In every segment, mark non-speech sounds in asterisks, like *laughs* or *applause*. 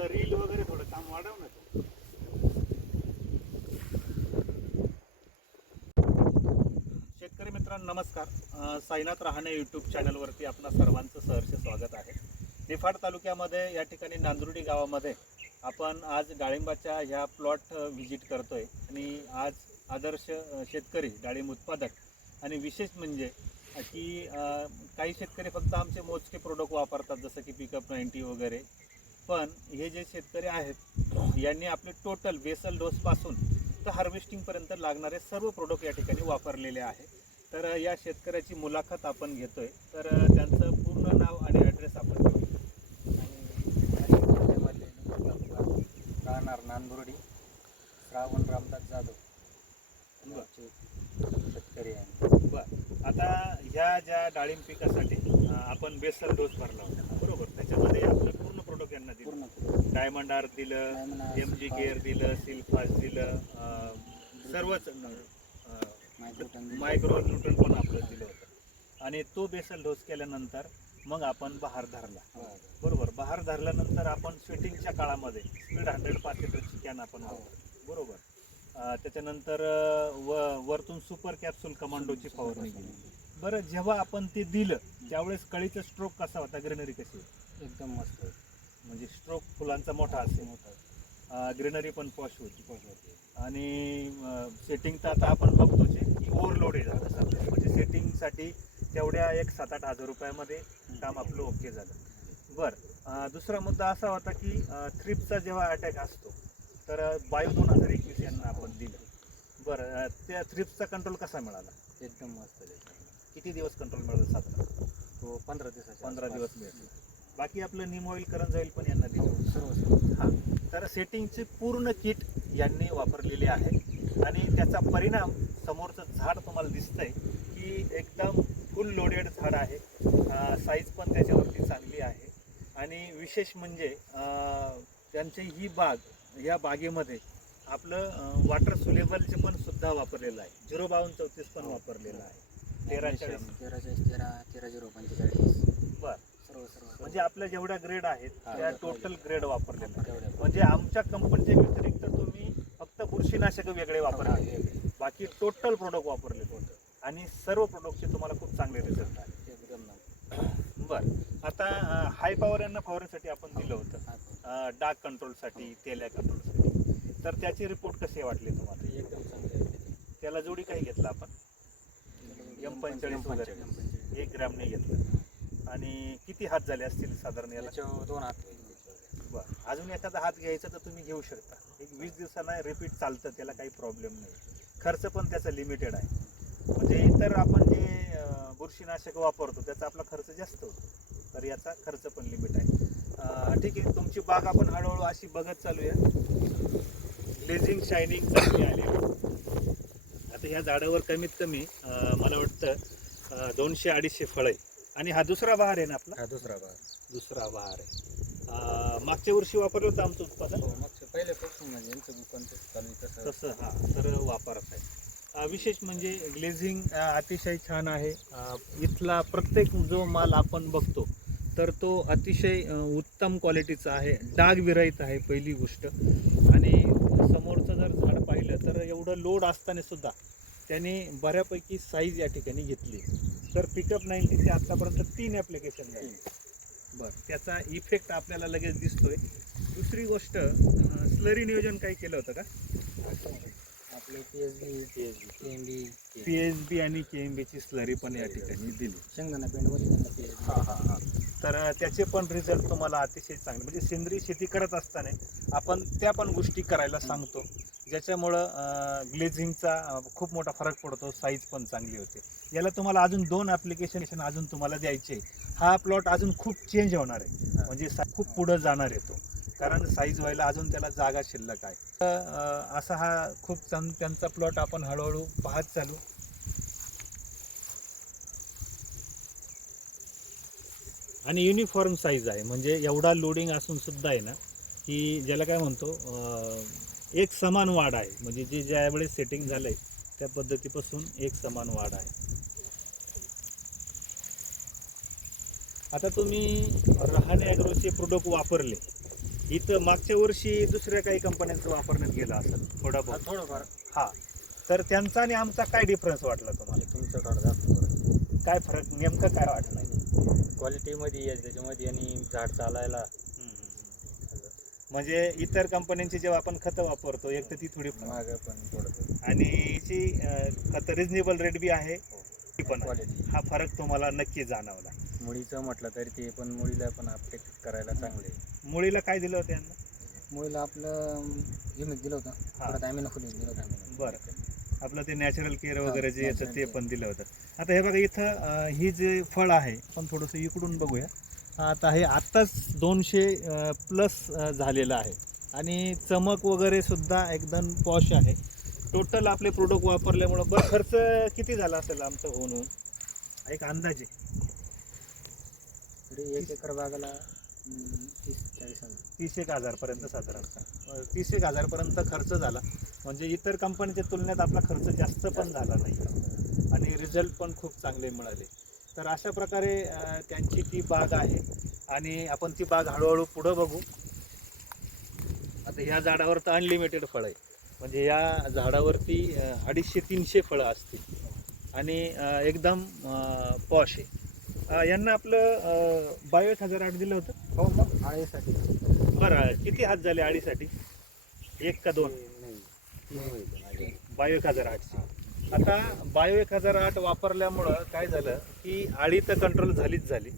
थोडं रील वगैरे थोडं काम वाढव ना तू. शेतकरी मित्रांनो नमस्कार. साईनाथ रहाणे यूट्यूब चॅनलवरती आपणा सर्वांचं सहर्ष स्वागत आहे. निफाड तालुक्यामध्ये या ठिकाणी नांदुर्डी गावामध्ये आपण आज डाळिंबाच्या ह्या प्लॉट व्हिजिट करतोय. आणि आज आदर्श शेतकरी डाळिंब उत्पादक आणि विशेष म्हणजे की काही शेतकरी फक्त आमचे मोजके प्रोडक्ट वापरतात जसं की पिकअप नाईन्टी वगैरे. पण हे जे शेतकरी आहेत यांनी आपले टोटल बेसल डोसपासून तर हार्वेस्टिंगपर्यंत लागणारे सर्व प्रोडक्ट या ठिकाणी वापरलेले आहे. तर या शेतकऱ्याची मुलाखत आपण घेतोय. तर त्यांचं पूर्ण नाव आणि ॲड्रेस आपण घेऊ राहणार नांदुर्डी श्रावण रामदास जाधव. शेतकरी आहे बरं. आता ह्या ज्या डाळिंब पिकासाठी आपण बेसल डोस भरला होता बरोबर त्याच्यामध्ये आपलं पूर्ण दिलं पूर्ण डायमंड आर दिलं डायमंड एम जी केअर दिलं सिल्फास दिलं अ, सर्वच मायक्रो न्यूट्रन पण आपलं दिलं होतं. आणि तो बेसल डोस केल्यानंतर मग आपण बहार धरला. बरोबर बहार धरल्यानंतर आपण स्वेटिंगच्या काळामध्ये स्पीड हंड्रेड पाच लिटरची कॅन आपण वापरतो बरोबर. अं, त्याच्यानंतर अं, व वरतून सुपर कॅप्सूल कमांडोची फवारणी केली बरं जेव्हा आपण ते दिलं त्यावेळेस कळीचा स्ट्रोक कसा होता? ग्रीनरी कशी होती? एकदम मस्त. म्हणजे स्ट्रोक फुलांचा मोठा असेल. मोठा. ग्रीनरी पण पॉश होती पोष होते. आणि सेटिंग तर आता आपण बघतोच आहे की ओव्हरलोड आहे झालं म्हणजे सेटिंगसाठी तेवढ्या एक सात आठ हजार रुपयामध्ये काम आपलं ओके झालं. बरं दुसरा मुद्दा असा होता की थ्रिपचा जेव्हा अटॅक असतो तर बायो दोन हजार एकवीस यांना आपण दिलं. बरं त्या थ्रिप्सचा कंट्रोल कसा मिळाला? एकदम मस्त. किती दिवस कंट्रोल मिळाला साधारण? तो पंधरा दिवसाचा पंधरा दिवस मिळाले. बाकी आपलं निम ऑइल करंज ऑइल पण यांना दिलं. सर्व हा तर सेटिंगचे पूर्ण किट यांनी वापरलेले आहे आणि त्याचा परिणाम समोरचं झाड तुम्हाला दिसतंय की एकदम फुल लोडेड झाड आहे साईज पण त्याच्यावरती चांगली आहे आणि विशेष म्हणजे त्यांची ही बाग या बागेमध्ये आपलं वॉटर सुलेबलचे पण सुद्धा वापरलेलं आहे झिरो बावन्न चौतीस पण वापरलेलं आहे तेरा चाळीस तेरा चाळीस तेरा तेरा झिरो पंचेचाळीस म्हणजे आपल्या जेवढ्या ग्रेड आहेत त्या टोटल ग्रेड वापरलेल्या आहेत. म्हणजे आमच्या कंपनीच्या व्यतिरिक्त तुम्ही फक्त बुरशीनाशक वेगळे वापरले. वेगळे. बाकी टोटल प्रोडक्ट वापरले आणि सर्व प्रोडक्टचे तुम्हाला खूप चांगले रिझल्ट आहे एकदम ना. बरं. आता हाय पॉवर यांना फवारण्यासाठी आपण दिलं होतं. डाग कंट्रोलसाठी तेल्या कंट्रोलसाठी तर त्याचे रिपोर्ट कसे वाटले तुम्हाला? ते एकदम चांगले आहे. त्याला जोडी काही घेतला आपण? एम पंचेचाळीस वगैरे. एम पंचेचाळीस. एक ग्रॅमने घेतलं. आणि किती हात झाले असतील साधारण याला? याच्यावर दोन हात. बरं. अजून एखादा हात घ्यायचा तर तुम्ही घेऊ शकता. एक वीस दिवसांना रिपीट चालतं त्याला काही प्रॉब्लेम नाही. खर्च पण त्याचा लिमिटेड आहे. म्हणजे इतर आपण जे बुरशीनाशक वापरतो त्याचा आपला खर्च जास्त होतो. तर याचा खर्च पण लिमिट आहे. ठीक आहे तुमची बाग आपण हळूहळू अशी बघत चालूया. ग्लेझिंग शायनिंग चांगली आली आता ह्या झाडावर कमीत कमी मला वाटतं दोनशे अडीचशे फळ आहे आणि हा दुसरा बहार आहे ना आपला? हा दुसरा भाग दुसरा बहार आहे. मागच्या वर्षी वापरलं होतं आमचं उत्पादन? हो मागच्या पहिल्यापासून म्हणजे यांचं दुकान तसं चालू आहे तसं. तसं हा तर वापरत आहे. अं, विशेष म्हणजे ग्लेझिंग अतिशय छान आहे. अं, इथला प्रत्येक जो माल आपण बघतो तर तो अतिशय अं, उत्तम क्वालिटीचा आहे. डाग विरहित आहे पहिली गोष्ट. आणि समोरचं जर झाड पाहिलं तर एवढं लोड असताना सुद्धा त्याने बऱ्यापैकी साईज या ठिकाणी घेतली. तर पिकअप नाईन्टीचे आत्तापर्यंत तीन ॲप्लिकेशन झाले. बरं त्याचा इफेक्ट आपल्याला लगेच दिसतोय. दुसरी गोष्ट स्लरी नियोजन काही केलं होतं का? आपले P H B P H B K M B P H B आणि के एम बीची स्लरी पण या ठिकाणी दिली. शेंगदाणा पेंडमध्ये हा हा हा. तर त्याचे पण रिझल्ट तुम्हाला अतिशय चांगले म्हणजे सेंद्रिय शेती करत असताना आपण त्या पण गोष्टी करायला सांगतो. ज्याच्यामुळं ग्लेझिंगचा खूप मोठा फरक पडतो साईज पण चांगली होते. याला तुम्हाला अजून दोन ॲप्लिकेशन अजून तुम्हाला द्यायचे हा प्लॉट अजून खूप चेंज होणार आहे. म्हणजे खूप पुढं जाणार आहे तो. कारण साईज व्हायला अजून त्याला जागा शिल्लक आहे. असा हा खूप चांग त्यांचा प्लॉट आपण हळूहळू पाहत चालू. आणि युनिफॉर्म साईज आहे. म्हणजे एवढा लोडिंग असून सुद्धा आहे ना की ज्याला काय म्हणतो एक समान वाढ आहे. म्हणजे जे ज्या वेळेस सेटिंग झालंय त्या पद्धतीपासून एक समान वाढ आहे. आता तुम्ही रहाणे ॲग्रोचे प्रोडक्ट वापरले. इथं मागच्या वर्षी दुसऱ्या काही कंपन्यांचं वापरण्यात गेलं असेल थोडा बहुत थोडंफार. हा. तर त्यांचा आणि आमचा काय डिफरन्स वाटला तुम्हाला? तुमचं थोडं जास्त फरक काय फरक नेमकं काय वाटलं? क्वालिटीमध्ये आहे त्याच्यामध्ये आणि झाड चालायला. म्हणजे इतर कंपन्यांची जेव्हा आपण खतं वापरतो एक तर ती थोडी मागं पण थोडं आणि अं, खतं रिजनेबल रेट बी आहे. ती पण आहे. क्वालिटी हा फरक तुम्हाला नक्की जाणवला. मुळीचं म्हटलं तरी ते पण मुळीला पण अपटेक करायला चांगले मुळीला काय दिलं होतं यांना? मुळीला आपलं युमिक दिलं होतं. हा. परत आम्ही नको दिलं होतं आम्ही बरं. आपलं ते नॅचरल केअर हा, वगैरे जे येतं ते. पण दिलं होतं. आता हे बघा इथं अं, ही जे फळ आहे आपण थोडंसं इकडून बघूया. आता हे आत्ताच दोनशे प्लस झालेलं आहे. आणि चमक वगैरे सुद्धा एकदम पॉश आहे. टोटल आपले प्रोडक्ट वापरल्यामुळं बरं खर्च किती झाला असेल आमचं होऊन? होऊन? एक अंदाजे. एक एकर बागाला तीस चाळीस हजार. तीस एक हजारपर्यंत साधारणतः तीस एक हजारपर्यंत खर्च झाला. म्हणजे इतर कंपनीच्या तुलनेत आपला खर्च जास्त पण झाला नाही. आणि रिझल्ट पण खूप चांगले मिळाले. तर अशा प्रकारे त्यांची ती बाग आहे. आणि आपण ती बाग हळूहळू पुढं बघू. आता ह्या झाडावर तर अनलिमिटेड फळ आहे म्हणजे या झाडावरती अडीचशे तीनशे फळं असतील. आणि एकदम पॉश आहे. यांना आपलं एक हजार आठ दिलं होतं? हो मग आळीसाठी बरं किती हात झाले आळीसाठी एक का दोन? नाही एक हजार आठची आता बायो एक हजार आठ वापरल्यामुळं काय झालं की आळी तर कंट्रोल झालीच झाली.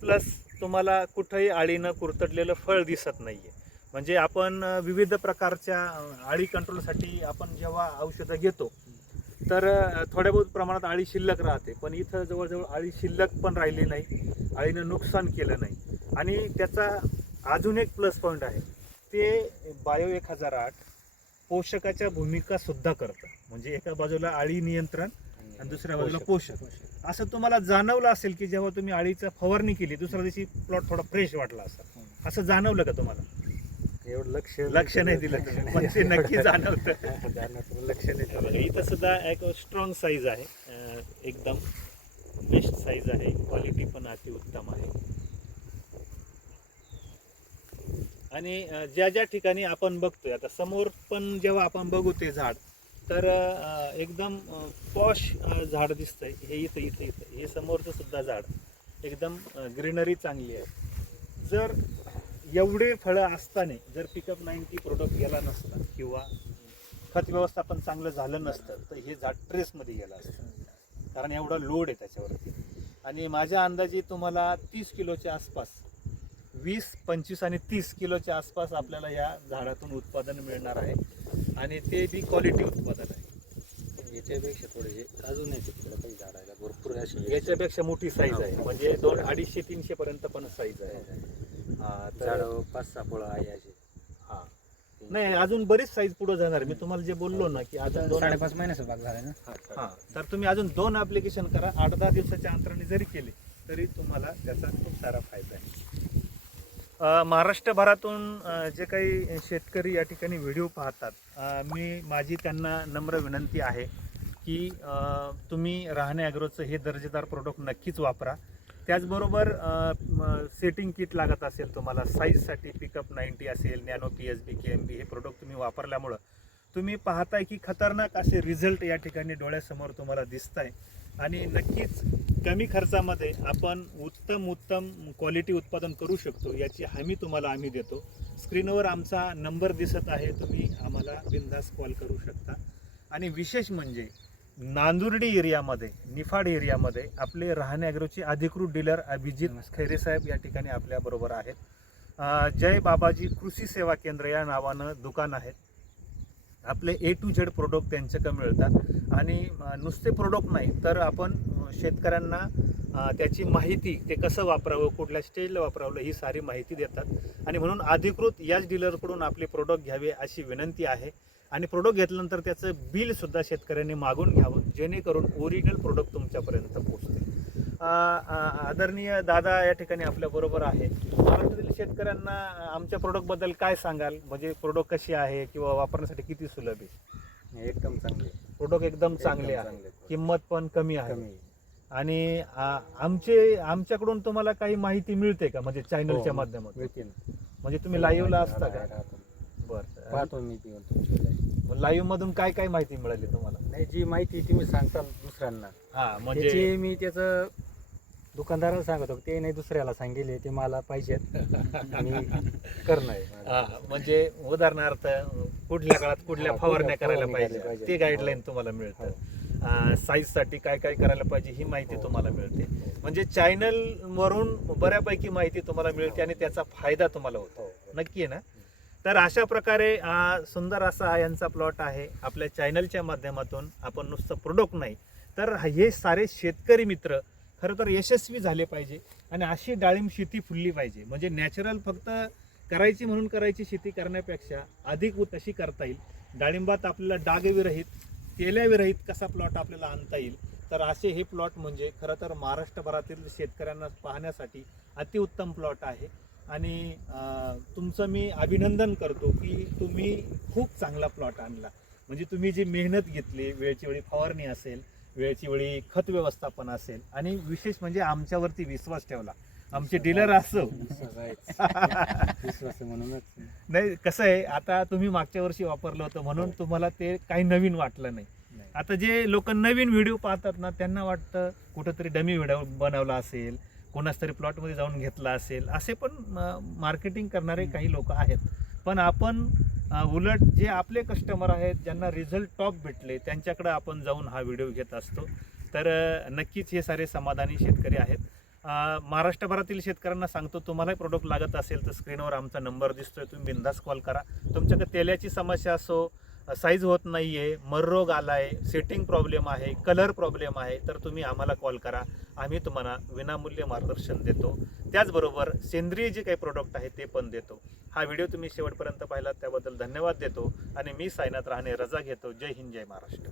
प्लस तुम्हाला कुठंही आळीनं कुरतडलेलं फळ दिसत नाही आहे म्हणजे आपण विविध प्रकारच्या आळी कंट्रोलसाठी आपण जेव्हा औषधं घेतो तर थोड्या बहुत प्रमाणात आळी शिल्लक राहते. पण इथं जवळजवळ आळी शिल्लक पण राहिली नाही. आळीनं नुकसान केलं नाही. आणि त्याचा अजून एक प्लस पॉईंट आहे. ते बायो एक हजार आठ पोषकाच्या भूमिका सुद्धा करतं म्हणजे एका बाजूला आळी नियंत्रण आणि दुसऱ्या बाजूला पोषक असं तुम्हाला जाणवलं असेल की जेव्हा तुम्ही आळीचा फवारणी केली दुसऱ्या दिवशी प्लॉट थोडा फ्रेश वाटला असेल असं जाणवलं का तुम्हाला? एवढं लक्ष लक्ष नाही दिलं. पण ते नक्की *laughs* जाणवतं. लक्ष नाही इथं सुद्धा एक स्ट्रॉंग साईज आहे. एकदम बेस्ट साईज आहे. क्वालिटी पण अति उत्तम आहे. आणि ज्या ज्या ठिकाणी आपण बघतोय आता समोर पण जेव्हा आपण बघू ते झाड तर एकदम पॉश झाड दिसतंय. हे इथं इथं इथं. हे समोरचं सुद्धा झाड. एकदम ग्रीनरी चांगली आहे. जर एवढे फळं असताना जर पिकअप नाईन्टी प्रोडक्ट गेला नसता किंवा खत व्यवस्थापन चांगलं झालं नसतं तर हे झाड ट्रेसमध्ये गेलं असतं. कारण एवढा लोड आहे त्याच्यावरती. आणि माझ्या अंदाजे तुम्हाला तीस किलोच्या आसपास वीस पंचवीस आणि तीस किलोच्या आसपास आपल्याला या झाडातून उत्पादन मिळणार आहे. आणि ते बी क्वालिटी उत्पादन आहे. याच्यापेक्षा थोडेसे अजून नाही तिकडे काही झाडायला भरपूर असे याच्यापेक्षा मोठी साईज आहे. म्हणजे दोन अडीचशे तीनशे पर्यंत पण साईज आहे. हा, तर झाड पाच सहा फळं आहे असे. हा. नाही अजून बरीच साईज पुढे जाणार मी तुम्हाला जे बोललो ना की अजून दोन साडेपाच महिन्याचा भाग झाला ना? हा तर तुम्ही अजून दोन ऍप्लिकेशन करा. आठ दहा दिवसाच्या अंतराने जरी केले तरी तुम्हाला त्याचा खूप सारा फायदा आहे. महाराष्ट्रभरातून जे काही शेतकरी या ठिकाणी व्हिडिओ पाहतात मी माझी त्यांना नम्र विनंती आहे की तुम्ही राहणे ॲग्रोचं हे दर्जेदार प्रोडक्ट नक्कीच वापरा. त्याचबरोबर सेटिंग किट लागत असेल तुम्हाला साईजसाठी पिकअप नाईन्टी असेल nano P H B K M B हे प्रोडक्ट तुम्ही वापरल्यामुळं तुम्ही पाहताय की खतरनाक असे रिझल्ट या ठिकाणी डोळ्यासमोर तुम्हाला दिसत आहे आणि नक्कीच कमी खर्चामध्ये आपण उत्तम उत्तम क्वालिटी उत्पादन करू शकतो याची हमी तुम्हाला आम्ही देतो. स्क्रीनवर आमचा नंबर दिसत आहे तुम्ही आम्हाला बिंदास कॉल करू शकता. आणि विशेष म्हणजे नांदुर्डी एरियामध्ये निफाड एरियामध्ये आपले राहणे ॲग्रोचे अधिकृत डीलर अभिजित खैरे साहेब या ठिकाणी आपल्याबरोबर आहेत. जय बाबाजी कृषी सेवा केंद्र या नावानं दुकान आहे. आपले ए टू झेड प्रोडक्ट त्यांच्याकडे मिळतात. आणि नुसते प्रोडक्ट नाही तर आपण शेतकऱ्यांना त्याची माहिती ते कसं वापरावं कुठल्या स्टेजला वापरावं ही सारी माहिती देतात. आणि म्हणून अधिकृत याच डीलरकडून आपले प्रोडक्ट घ्यावे अशी विनंती आहे. आणि प्रोडक्ट घेतल्यानंतर त्याचं बिलसुद्धा शेतकऱ्यांनी मागून घ्यावं जेणेकरून ओरिजिनल प्रोडक्ट तुमच्यापर्यंत पोहोचते. आदरणीय दादा या ठिकाणी आपल्याबरोबर आहे शेतकऱ्यांना आमच्या प्रोडक्टबद्दल काय सांगाल? म्हणजे प्रोडक्ट कशी आहे किंवा वापरण्यासाठी किती सुलभ आहे? एकदम चांगले. प्रोडक्ट एकदम चांगले आहे. किंमत पण कमी आहे. आणि आमचे आमच्याकडून तुम्हाला काही माहिती मिळते का? म्हणजे चॅनलच्या हो, माध्यमातून? म्हणजे तुम्ही लाईव्हला असता का. बरं पाहतो मी. लाईव्ह मधून काय काय माहिती मिळाली तुम्हाला? नाही जी माहिती तुम्ही सांगता दुसऱ्यांना. हा म्हणजे मी त्याचं दुकानदाराला सांगतो ते नाही दुसऱ्याला सांगितले ते मला पाहिजेत आणि करणं आहे हा, माझं. म्हणजे उदाहरणार्थ कुठल्या काळात कुठल्या हा, फवारण्या कुठल्या करायला फवारणी पाहिजे करायला पाहिजे. ते गाईडलाईन हो. तुम्हाला हो. मिळतं साईजसाठी काय काय करायला पाहिजे ही माहिती हो. तुम्हाला मिळते म्हणजे चॅनल वरून बऱ्यापैकी माहिती तुम्हाला मिळते आणि त्याचा फायदा तुम्हाला होतो हो, हो. नक्की आहे ना तर अशा प्रकारे हा सुंदर असा हा यांचा प्लॉट आहे आपल्या चॅनलच्या माध्यमातून आपण नुसतं प्रोडक्ट नाही तर हे सारे शेतकरी मित्र खरं तर यशस्वी झाले पाहिजे आणि अशी डाळिंब शेती फुलली पाहिजे. म्हणजे नॅचरल फक्त करायची म्हणून करायची शेती करण्यापेक्षा अधिक उ- करता येईल. डाळिंबात आपल्याला डागविरहित तेल्याविरहित कसा प्लॉट आपल्याला आणता येईल? तर असे हे प्लॉट म्हणजे खरं तर महाराष्ट्रभरातील शेतकऱ्यांना पाहण्यासाठी अतिउत्तम प्लॉट आहे. आणि तुमचं मी अभिनंदन करतो की तुम्ही खूप चांगला प्लॉट आणला. म्हणजे तुम्ही जी मेहनत घेतली वेळची वेळी फवारणी असेल वेळची वेळी खत व्यवस्थापन असेल आणि विशेष म्हणजे आमच्यावरती विश्वास ठेवला. आमचे डीलर असो. *laughs* म्हणूनच. नाही कसं आहे आता तुम्ही मागच्या वर्षी वापरलं होतं म्हणून हो. तुम्हाला ते काही नवीन वाटलं नाही. आता जे लोक नवीन व्हिडिओ पाहतात ना त्यांना वाटतं कुठंतरी डमी व्हिडिओ बनवला असेल कोणाच तरी प्लॉटमध्ये जाऊन घेतला असेल असे पण मार्केटिंग करणारे काही लोक आहेत. पण आपण उलट जे आपले कस्टमर आहेत ज्यांना रिझल्ट टॉप भेटले त्यांच्याकडे आपण जाऊन हा व्हिडिओ घेत असतो. तर नक्कीच हे सारे समाधानी शेतकरी आहेत. महाराष्ट्रभरातील शेतकऱ्यांना सांगतो तुम्हालाही प्रोडक्ट लागत असेल तर स्क्रीनवर आमचा नंबर दिसतोय तुम्ही बिंदास कॉल करा. तुमच्याकडे तेल्याची समस्या असो साईज होत नाही आहे मररोग आला आहे सेटिंग प्रॉब्लेम आहे कलर प्रॉब्लेम आहे तर तुम्ही आम्हाला कॉल करा. आम्ही तुम्हाला विनामूल्य मार्गदर्शन देतो. त्याचबरोबर सेंद्रिय जे काही प्रोडक्ट आहे ते पण देतो. हा व्हिडिओ तुम्ही शेवटपर्यंत पाहिला त्याबद्दल धन्यवाद देतो. आणि मी सायनाथ राहणे रजा घेतो. जय हिंद जय महाराष्ट्र.